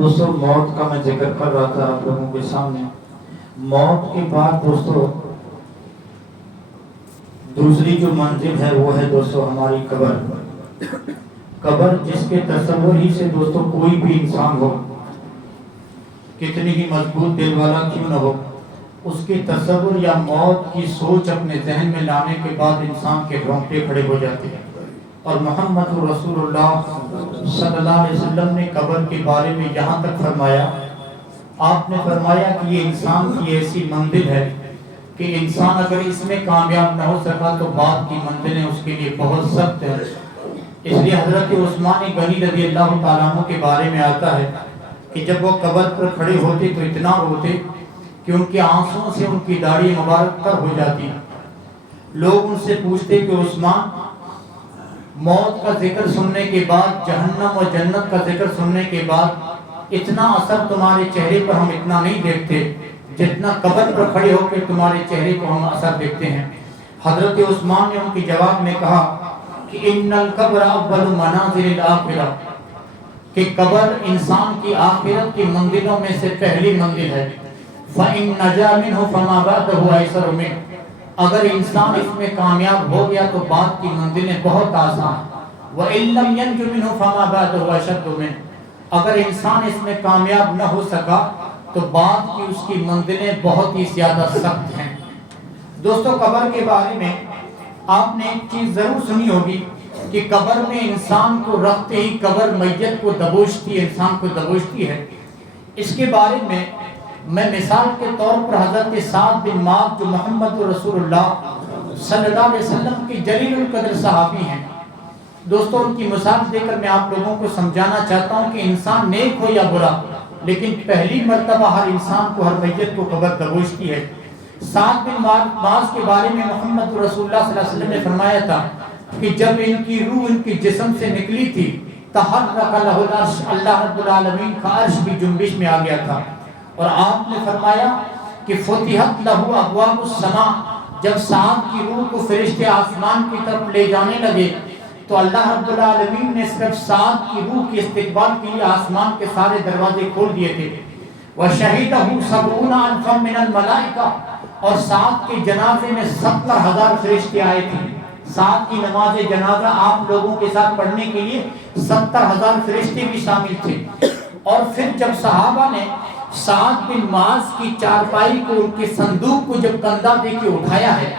دوستوں موت کا میں ذکر کر رہا تھا آپ لوگوں کے سامنے. موت کے بعد دوستوں دوسری جو منزل ہے وہ ہے دوستوں ہماری قبر. قبر جس کے تصور ہی سے دوستوں کوئی بھی انسان ہو, کتنی ہی مضبوط دل والا کیوں نہ ہو, اس کے تصور یا موت کی سوچ اپنے ذہن میں لانے کے بعد انسان کے رونگٹے کھڑے ہو جاتے ہیں. اور محمد رسول اللہ صلی اللہ علیہ وسلم نے قبر کے بارے میں یہاں تک فرمایا, آپ نے فرمایا کہ یہ انسان کی ایسی منزل ہے کہ انسان اگر اس میں کامیاب نہ ہو سکا تو بعد کی منزلیں اس کے لیے بہت سخت ہیں. اس لیے حضرت عثمان غنی رضی اللہ تعالیٰ عنہ کے بارے میں آتا ہے کہ جب وہ قبر پر کھڑے ہوتے تو اتنا روتے کہ ان کے آنسوں سے ان کی داڑھی مبارک تر ہو جاتی. لوگ ان سے پوچھتے کہ عثمان, موت کا ذکر سننے کے بعد, جہنم و جنت کا ذکر سننے کے بعد اتنا اثر تمہارے چہرے پر ہم اتنا نہیں دیکھتے جتنا قبر پر کھڑے ہو کے تمہارے چہرے کو ہم اثر دیکھتے ہیں. حضرت عثمان نے ان کے جواب میں کہا کہ ان القبر اول منازل الاخرہ, کہ قبر انسان کی آخرت کی منزلوں میں سے پہلی منزل ہے. فإن نجا منه فما بعده ايسر منه, اگر انسان اس میں کامیاب ہو گیا تو بعد کی منزلیں بہت آسان. وإن لم ينج منه فما بعده اشد منه, اگر انسان اس میں کامیاب نہ ہو سکا تو بعد کی اس کی منزلیں بہت ہی زیادہ سخت ہیں. دوستو قبر کے بارے میں آپ نے ایک چیز ضرور سنی ہوگی کہ قبر میں انسان کو رکھتے ہی قبر میت کو دبوچتی ہے, انسان کو دبوچتی ہے. اس کے بارے میں مثال کے طور پر حضرت سعد بن معاذ جو محمد رسول اللہ صلی اللہ علیہ وسلم کی جلیل القدر صحابی ہیں, دوستوں ان کی مثال دے کر میں آپ لوگوں کو سمجھانا چاہتا ہوں کہ انسان نیک ہو یا برا, لیکن پہلی مرتبہ ہر انسان کو, ہر میت کو قبر دبوچتی ہے. سعد بن معاذ کے بارے میں محمد رسول اللہ صلی اللہ علیہ وسلم نے فرمایا تھا کہ جب ان کی روح ان کی جسم سے نکلی تھی تحرک لہ العرش, اللہ رب العالمین کا عرش بھی جنبش میں آ گیا تھا. اور آپ نے فرمایا کہ فتحت لہ ابواب السماء, جب سعد کی روح کو فرشتے آسمان کی طرف لے جانے لگے تو اللہ رب العالمین نے صرف سعد کی روح کے استقبال کے لیے آسمان کے سارے دروازے کھول دیے تھے. وَشَهِدَهُ 70 أَلْفًا مِنَ الْمَلَائِكَةِ, اور سعد کے جنازے میں 70,000 فرشتے آئے تھے. سعد کی نماز جنازہ آپ لوگوں کے ساتھ پڑھنے کے لیے 70,000 فرشتے بھی شامل تھے. اور پھر جب صحابہ نے سعد بن معاذ کی چارپائی کو, ان کے صندوق کو جب کندھا دے کے اٹھایا ہے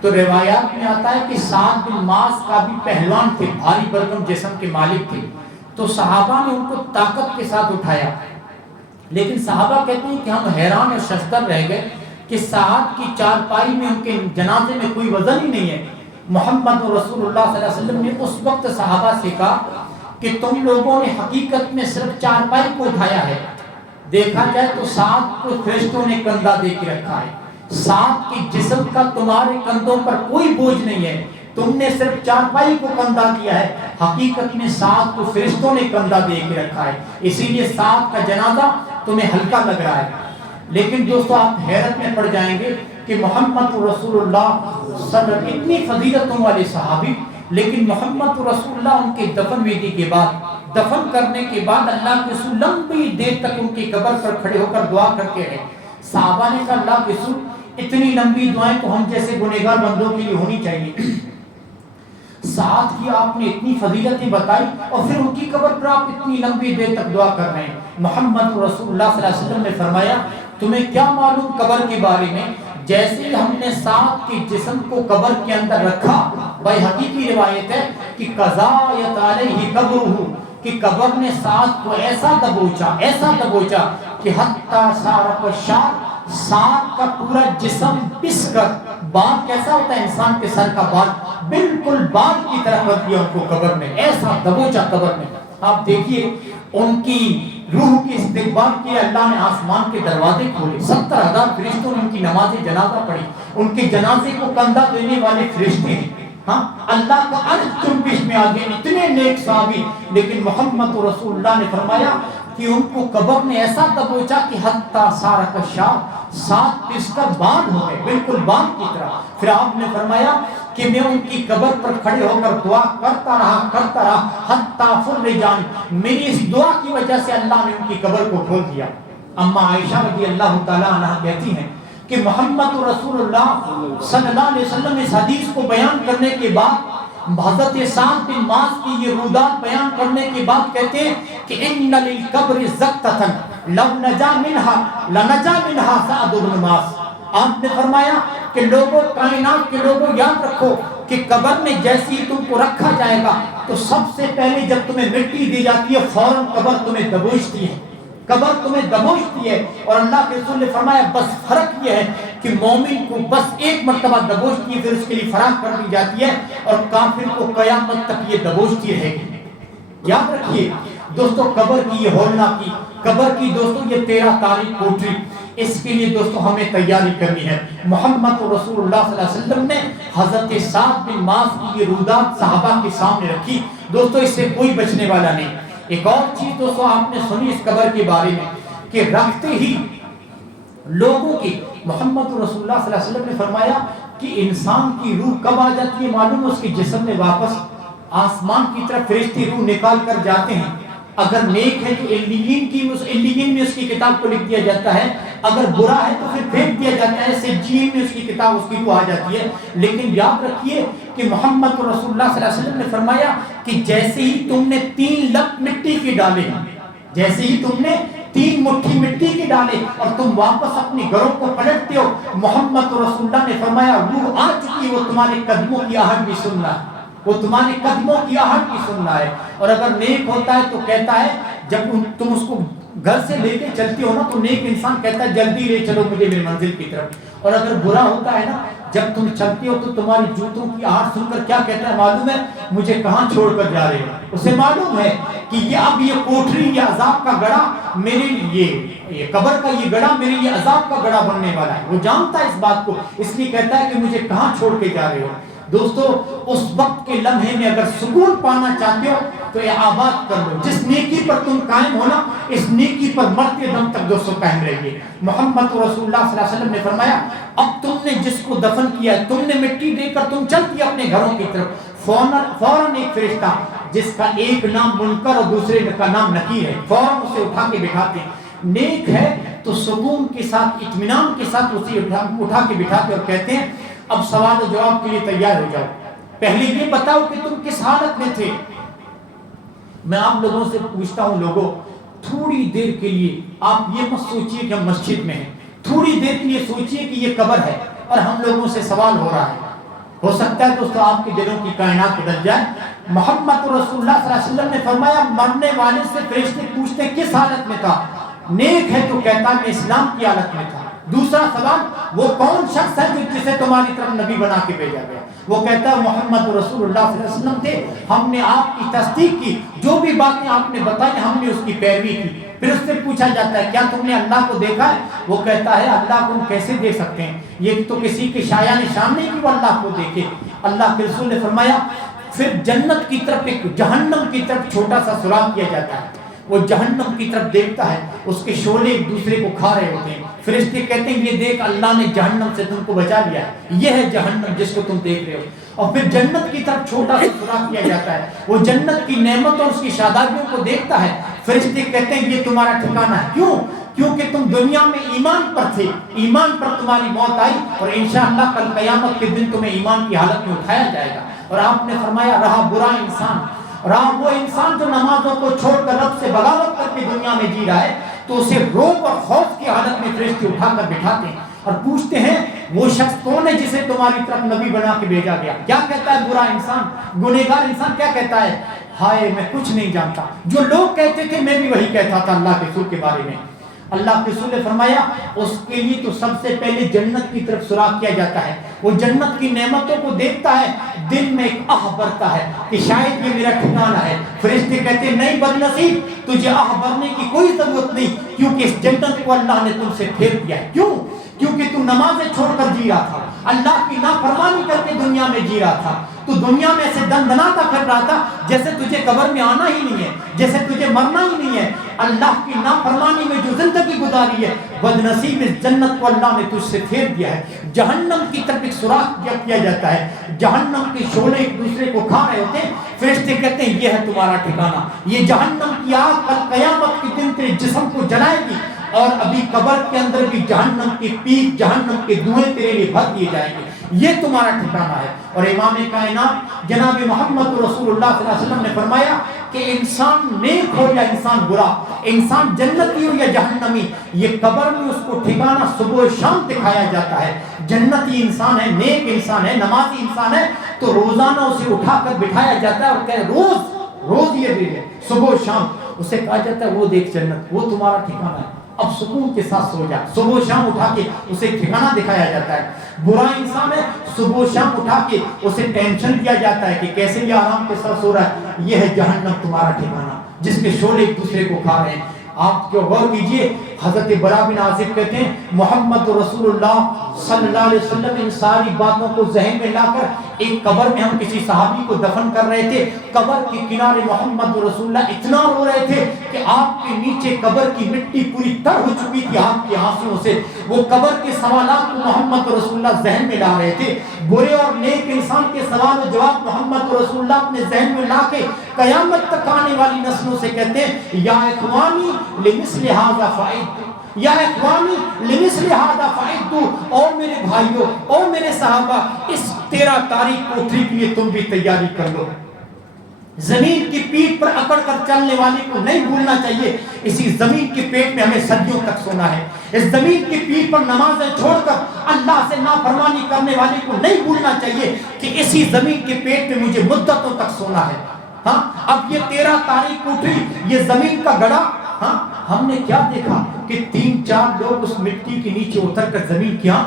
تو روایات میں آتا ہے کہ سعد بن معاذ کا بھی پہلوان تھے, بھاری بھرکم جسم کے مالک تھے, تو صحابہ نے ان کو طاقت کے ساتھ اٹھایا. لیکن صحابہ کہتے ہیں کہ ہم حیران اور ششدر رہ گئے کہ سعد کی چارپائی میں, ان کے جنازے میں کوئی وزن ہی نہیں ہے. محمد رسول اللہ صلی اللہ علیہ وسلم نے اس وقت صحابہ سے کہا کہ تم لوگوں نے حقیقت میں صرف چارپائی کو اٹھایا ہے, دیکھا جائے تو سعد کو فرشتوں نے کندھا دے کے رکھا ہے. سعد کی جسم کا تمہارے کندھوں پر کوئی بوجھ نہیں ہے, تم نے صرف چارپائی کو کندھا دیا ہے, حقیقت میں سعد کو فرشتوں نے کندھا دے کے رکھا ہے, اسی لیے سعد کا جنازہ تمہیں ہلکا لگ رہا ہے. لیکن دوستو آپ حیرت میں پڑ جائیں گے کہ محمد رسول اللہ صلی اللہ علیہ وسلم اتنی فضیلتوں والے صحابی, لیکن محمد رسول اللہ ان کے دفن ویدی کے بعد, دفن کرنے کے بعد اللہ کے رسول لمبی دیر تک ان کی قبر پر کھڑے ہو کر دعا کرتے رہے. صحابہ نے کہا اللہ کے رسول اتنی لمبی دعائیں تو ہم جیسے گنہگار بندوں کے لیے ہونی چاہیے. سعد کی آپ نے اتنی فضیلتیں بتائی اور پھر ان کی قبر پر آپ اتنی لمبی دیر تک دعا کر رہے ہیں. محمد رسول اللہ صلی اللہ علیہ وسلم نے فرمایا تمہیں کیا معلوم قبر کے بارے میں, جیسے ہی ہم نے سعد کے جسم کو قبر کے اندر رکھا, بھائی حقیقی روایت ہے کہ قضایت علیہ قبرہ, کہ قبر نے سعد کو ایسا دبوچا کہ حتی سارق الشعر, سعد کا پورا جسم پس کر, بال کیسا ہوتا ہے انسان کے سر کا بال, بالکل بال کی طرح کر دیا ان کو قبر میں, ایسا دبوچا قبر میں. آپ دیکھیے ان کی روح کے استقبال کے اللہ نے آسمان کے دروازے کھولے, 70,000 فرشتوں نے ان کی نماز جنازہ پڑھی, ان کے جنازے کو کندھا دینے والے فرشتے ہیں. ہاں اللہ کا عرش جنبش میں آ گئے, اتنے نیک صحابی, لیکن محمد رسول اللہ نے فرمایا کہ ان کو قبر نے ایسا دبوچا کہ حتی سارق الشعر, 7 پس کر بال ہو گئے, بالکل بال کی طرح. پھر آپ نے فرمایا کہ میں ان کی قبر پر کھڑے ہو کر دعا کرتا رہا حتی فرجان، میری اس دعا کی وجہ سے اللہ نے ان کی قبر کو کھول دیا۔ اما عائشہ رضی اللہ تعالیٰ عنہ کہتی ہیں کہ محمد رسول اللہ صلی اللہ علیہ وسلم اس حدیث کو بیان کرنے کے بعد، حضرت سعد بن معاذ کی یہ رودات بیان کرنے کے بعد کہتے ہیں کہ ان للقبر زقتۃ لو نجا منها لنجا منها سعد بن معاذ۔ آپ نے فرمایا کہ لوگوں، کائنات کے لوگوں، یاد رکھو کہ قبر میں جیسی ہی تم کو رکھا جائے گا تو سب سے پہلے جب تمہیں مٹی دی جاتی ہے فوراً قبر تمہیں دبوچتی ہے، قبر تمہیں دبوچتی ہے۔ اور اللہ کے رسول نے فرمایا بس فرق یہ ہے کہ مومن کو بس ایک مرتبہ دبوچتی ہے، پھر اس کے لیے فراخ کر دی جاتی ہے، اور کافر کو قیامت تک یہ دبوچتی رہے گی۔ یاد رکھیے دوستو، قبر کی یہ ہولناکی، قبر کی دوستو یہ 13 تاریخ کوٹری، اس کے لیے دوستو ہمیں تیاری کرنی ہے۔ محمد رسول اللہ صلی اللہ علیہ وسلم نے حضرت سعد بن معاذ کی یہ رودات صحابہ کے سامنے رکھی۔ دوستو اس سے کوئی بچنے والا نہیں۔ ایک اور چیز دوستو آپ نے سنی اس قبر کے بارے میں کہ رکھتے ہی لوگوں کی، محمد رسول اللہ صلی اللہ علیہ وسلم نے فرمایا کہ انسان کی روح کب آ جاتی ہے معلوم ہے؟ اس کے جسم میں واپس آسمان کی طرف فرشتے روح نکال کر جاتے ہیں۔ اگر نیک ہے تو علیین میں اس کی کتاب کو لکھ دیا جاتا ہے، اگر برا ہے تو پھر پھینک دیا جاتا ہے، سجین میں اس کی کتاب اس کی روح آ جاتی ہے۔ لیکن یاد رکھیے کہ محمد رسول اللہ صلی اللہ علیہ وسلم نے فرمایا کہ جیسے ہی تم نے 3 لپ مٹی کی ڈالے، جیسے ہی تم نے 3 مٹھی مٹی کی ڈالے اور تم واپس اپنی گھروں کو پلٹتے ہو، محمد رسول اللہ نے فرمایا روح آ چکی ہے، وہ تمہارے قدموں کی آہٹ بھی سن رہا ہے، وہ تمہارے قدموں کی آہٹ بھی سن رہا ہے۔ اور اگر نیک ہوتا ہے تو کہتا ہے، جب تم اس کو گھر سے لے کے چلتے ہو نا تو نیک انسان کہتا ہے جلدی لے چلو مجھے میری منزل کی طرف۔ اور اگر برا ہوتا ہے نا، جب تم چلتے ہو تو تمہاری جوتوں کی آہٹ سن کر کیا کہتا ہے معلوم ہے؟ مجھے کہاں چھوڑ کر جا رہے ہو؟ اسے معلوم ہے کہ یہ اب یہ کوٹری، یہ عذاب کا گڑھا میرے لیے، یہ قبر کا یہ گڑھا میرے لیے عذاب کا گڑھا بننے والا ہے۔ وہ جانتا ہے اس بات کو، اس لیے کہتا ہے کہ مجھے کہاں چھوڑ کے جا رہے ہو۔ دوستو اس وقت کے لمحے میں اگر سکون پانا چاہتے ہو تو یہ آباد کر لو، جس نیکی پر تم قائم ہونا اس نیکی پر مرتے دم تک دوستو قائم رہیے۔ محمد رسول اللہ صلی اللہ علیہ وسلم نے فرمایا اب تم نے جس کو دفن کیا ہے، تم نے مٹی دے کر تم چل دیا اپنے گھروں کی طرف، فوراً ایک فرشتہ جس کا ایک نام منکر اور دوسرے کا نام نکیر ہے فوراً اسے اٹھا کے بٹھاتے ہیں۔ نیک ہے تو سکون کے ساتھ، اطمینان کے ساتھ اسے اٹھا کے بٹھاتے اور کہتے ہیں اب سوال و جواب کے لیے تیار ہو جاؤ، پہلے یہ بتاؤ کہ تم کس حالت میں تھے۔ میں آپ لوگوں سے پوچھتا ہوں، لوگوں تھوڑی دیر کے لیے آپ یہ مت سوچئے کہ ہم مسجد میں ہیں، تھوڑی دیر کے لیے سوچئے کہ یہ قبر ہے اور ہم لوگوں سے سوال ہو رہا ہے۔ ہو سکتا ہے دوستو آپ کے دلوں کی کائنات بدل جائے۔ محمد رسول اللہ صلی اللہ علیہ وسلم نے فرمایا مرنے والے سے فرشتے پوچھتے کس حالت میں تھا؟ نیک ہے تو کہتا میں اسلام کی حالت میں تھا۔ دوسرا سوال وہ کون شخص ہے جسے تمہاری طرف نبی بنا کے بھیجا گیا؟ وہ کہتا ہے محمد رسول اللہ صلی اللہ علیہ وسلم تھے، ہم نے آپ کی تصدیق کی، جو بھی باتیں آپ نے بتائی ہم نے اس کی پیروی کی۔ پھر اس سے پوچھا جاتا ہے کیا تم نے اللہ کو دیکھا ہے؟ وہ کہتا ہے اللہ کو ہم کیسے دیکھ سکتے ہیں، یہ تو کسی کے شایع نشان نہیں کہ وہ اللہ کو دیکھے۔ اللہ کے رسول نے فرمایا پھر جنت کی طرف ایک جہنم کی طرف چھوٹا سا سراغ کیا جاتا ہے، وہ جہنم کی طرف دیکھتا ہے، اس کے شعلے ایک دوسرے کو کھا رہے ہوتے ہیں۔ فرشتے کہتے ہیں یہ دیکھ اللہ نے جہنم سے تم کو بچا لیا ہے، یہ ہے جہنم جس کو تم دیکھ رہے ہو۔ اور پھر جنت کی طرف چھوٹا سا سراغ کیا جاتا ہے، وہ جنت کی نعمتوں اور اس کی شادابیوں کو دیکھتا ہے۔ فرشتے کہتے ہیں یہ تمہارا ٹھکانہ ہے، کیوں؟ کیونکہ تم دنیا میں ایمان پر تھے، ایمان پر تمہاری موت آئی اور انشاءاللہ کل قیامت کے دن تمہیں ایمان کی حالت میں اٹھایا جائے گا۔ اور آپ نے فرمایا رہا برا انسان، رہا وہ انسان جو نمازوں کو چھوڑ کر رب سے بغاوت کر کے دنیا میں جی رہا ہے، تو اسے روب اور خوف کی حالت میں فرشتے اٹھا کر بٹھاتے ہیں اور پوچھتے ہیں وہ شخص کون ہے جسے تمہاری طرف نبی بنا کے بھیجا گیا؟ کیا کہتا ہے برا انسان، گنہگار انسان کیا کہتا ہے؟ ہائے میں کچھ نہیں جانتا، جو لوگ کہتے تھے میں بھی وہی کہتا تھا اللہ کے رسول کے بارے میں۔ اللہ کے رسول نے فرمایا اس کے لیے تو سب سے پہلے جنت کی طرف سراغ کیا جاتا ہے، وہ جنت کی نعمتوں کو دیکھتا ہے، دل میں ایک آہ بھرتا ہے کہ شاید یہ میرا ٹھکانہ ہے۔ فرشتے کہتے ہیں نہیں بدنصیب، تجھے آہ بھرنے کی کوئی ضرورت نہیں، کیونکہ اس جنت کو اللہ نے تم سے پھیر دیا ہے۔ کیوں؟ کیونکہ تم نمازیں چھوڑ کر جی رہا تھا، اللہ کی نافرمانی کر کے دنیا میں جی رہا تھا، تو دنیا میں ایسے دندناتا پھر رہا تھا جیسے تجھے قبر میں آنا ہی نہیں ہے، جیسے تجھے مرنا ہی نہیں ہے۔ اللہ کی نافرمانی میں جو زندگی گزاری ہے، بدنصیب اس جنت کو اللہ نے تجھ سے پھیر دیا ہے۔ جہنم کی طرف ایک سوراخ کیا جاتا ہے، جہنم کے شعلے ایک دوسرے کو کھا رہے ہوتے ہیں، فرشتے کہتے ہیں یہ ہے تمہارا ٹھکانہ۔ یہ جہنم کی آگ کل قیامت کے دن تیرے جسم کو جلائے گی، اور ابھی قبر کے اندر بھی جہنم کی پیپ، جہنم کے دھوئیں تیرے لیے بھر دیے جائیں گے، یہ تمہارا ٹھکانہ ہے۔ اور امام کائنات جناب محمد رسول اللہ صلی اللہ علیہ وسلم نے فرمایا کہ انسان نیک ہو یا انسان برا، انسان جنتی ہو یا جہنمی، یہ قبر میں اس کو ٹھکانہ صبح و شام دکھایا جاتا ہے۔ جنتی انسان ہے، نیک انسان ہے، نمازی انسان ہے، تو روزانہ اسے اٹھا کر بٹھایا جاتا ہے اور کہے روز یہ دن ہے، صبح و شام اسے کہا جاتا ہے وہ دیکھ جنت، وہ تمہارا ٹھکانہ ہے، اب سکون کے ساتھ سو جا۔ صبح و شام اٹھا کے اسے ٹھکانہ دکھایا جاتا ہے۔ برا انسان ہے، صبح و شام اٹھا کے اسے ٹینشن دیا جاتا ہے کہ کیسے یہ آرام کے ساتھ سو رہا ہے، یہ ہے جہنم تمہارا ٹھکانہ، جس کے شعلے ایک دوسرے کو کھا رہے ہیں۔ آپ جو غور کیجئے، حضرت برا بن عازب کہتے ہیں محمد رسول اللہ صلی اللہ علیہ وسلم ان ساری باتوں کو ذہن میں لا کر ایک قبر میں ہم کسی صحابی کو دفن کر رہے تھے، قبر کے کنارے محمد رسول اللہ اتنا رو رہے تھے کہ آپ کے نیچے قبر کی مٹی پوری تر ہو چکی تھی آپ کے آنسوؤں سے۔ وہ قبر کے سوالات کو محمد رسول اللہ ذہن میں لا رہے تھے، برے اور نیک انسان کے سوال و جواب محمد رسول اللہ اپنے ذہن میں لا کے قیامت تک آنے والی نسلوں سے کہتے ہیں یا اخوانی لمثل ھذا فعدوا، یا اخوانی لمثل ھذا فعدوا، او میرے بھائیو، او میرے صحابہ، اس 13 تاریخ کوٹری کے لیے تم بھی تیاری کر لو۔ زمین کی پیٹھ پر اکڑ کر چلنے والے کو نہیں بھولنا چاہیے، اسی زمین کے پیٹ میں ہمیں صدیوں تک سونا ہے۔ اس زمین کی پیٹھ پر نمازیں چھوڑ کر اللہ سے نافرمانی کرنے والے کو نہیں بھولنا چاہیے کہ اسی زمین کے پیٹ میں مجھے مدتوں تک سونا ہے۔ ہاں اب یہ 13 تاریخ اٹھی، یہ زمین کا گڑھا، ہاں ہم نے کیا دیکھا کہ 3-4 لوگ اس مٹی کے نیچے اتر کر زمین کیا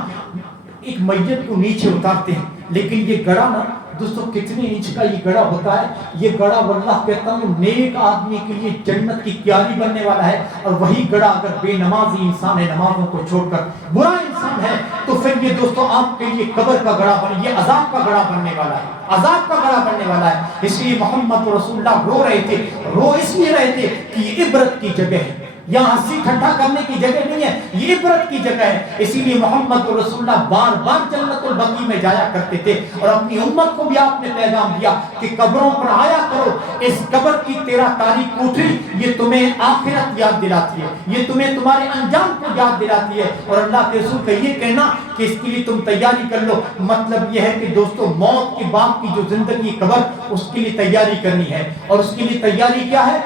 ایک میت کو نیچے اتارتے ہیں، لیکن یہ گڑھا نا دوستو کتنے انچ کا یہ گڑھا ہوتا ہے؟ یہ گڑھا واللہ کہتا ہوں نیک آدمی کے لیے جنت کی کیاری بننے والا ہے، اور وہی گڑھا اگر بے نمازی انسان ہے، نمازوں کو چھوڑ کر برا انسان ہے، تو پھر یہ دوستو آپ کے لیے قبر کا گڑھا بنے، یہ عذاب کا گڑھا بننے والا ہے، عذاب کا گڑھا بننے والا ہے۔ اس لیے محمد رسول اللہ رو رہے تھے، رو اس لیے رہے تھے کہ یہ عبرت کی جگہ ہے، یہاں ہنسی ٹھٹھا کرنے کی جگہ نہیں ہے، یہ عبرت کی جگہ ہے۔ اسی لیے محمد رسول اللہ بار بار جنت البقیع میں جایا کرتے تھے، اور اپنی امت کو بھی آپ نے پیغام دیا کہ قبروں پر آیا کرو، اس قبر کی 13 تاریخ کوٹری یہ تمہیں آخرت یاد دلاتی ہے، یہ تمہیں تمہارے انجام کو یاد دلاتی ہے، اور اللہ کے رسول کا یہ کہنا کہ اس کے لیے تم تیاری کر لو، مطلب یہ ہے کہ دوستو موت کے بعد کی جو زندگی قبر، اس کے لیے تیاری کرنی ہے۔ اور اس کے لیے تیاری کیا ہے؟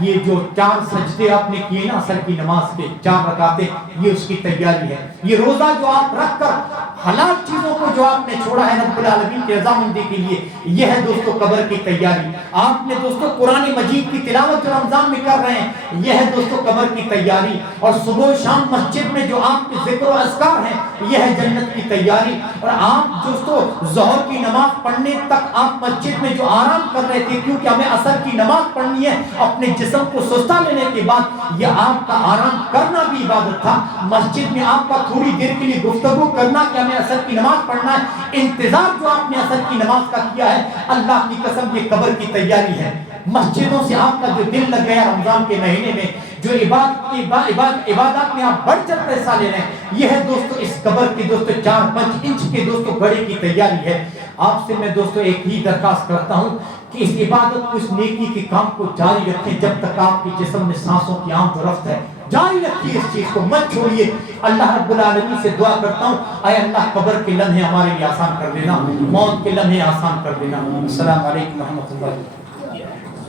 یہ جو 4 سجدے آپ نے کیے نا عصر کی نماز کے 4 رکعتیں، یہ اس کی تیاری ہے۔ یہ روزہ جو آپ رکھ کر حلال چیزوں کو جو آپ نے چھوڑا ہے رب العالمین کی رضامندی کے لیے، یہ ہے دوستو قبر کی تیاری۔ آپ نے دوستو قرآن مجید کی تلاوت جو رمضان میں کر رہے ہیں، یہ ہے دوستو قبر کی تیاری۔ اور صبح و شام مسجد میں جو آپ کے ذکر و اذکار ہیں، یہ ہے جنت کی تیاری۔ اور آپ دوستو ظہر کی نماز پڑھنے تک آپ مسجد میں جو آرام کر رہے تھے، کیونکہ ہمیں عصر کی نماز پڑھنی ہے، اپنے جسم کو سستا لینے کے بعد یہ آپ کا آرام کرنا بھی عبادت تھا۔ مسجد میں آپ کا تھوڑی دیر کے لیے گفتگو کرنا کہ ہمیں عصر کی نماز پڑھنا ہے، انتظار جو آپ نے عصر کی نماز کا کیا ہے، اللہ کی قسم یہ قبر کی تیاری ہے۔ مسجدوں سے آپ کا جو دل لگ گیا رمضان کے مہینے میں، جو عبادات میں آپ بڑھ چڑھ کر حصہ لے رہے ہیں، یہ ہے دوستو اس قبر کی دوستو 4-5 انچ کے دوستو گڑھے کی تیاری ہے۔ آپ سے میں دوستو ایک ہی درخواست کرتا ہوں کہ اس عبادت کو، اس نیکی کے کام کو جاری رکھیں جب تک آپ کے جسم میں سانسوں کی آمد و رفت ہے، جاری رکھیے اس چیز کو، مت چھوڑیے۔ اللہ رب العالمین سے دعا کرتا ہوں اے اللہ قبر کے لمحے ہمارے لیے آسان کر دینا، موت کے لمحے آسان کر دینا۔ السلام علیکم ورحمۃ اللہ۔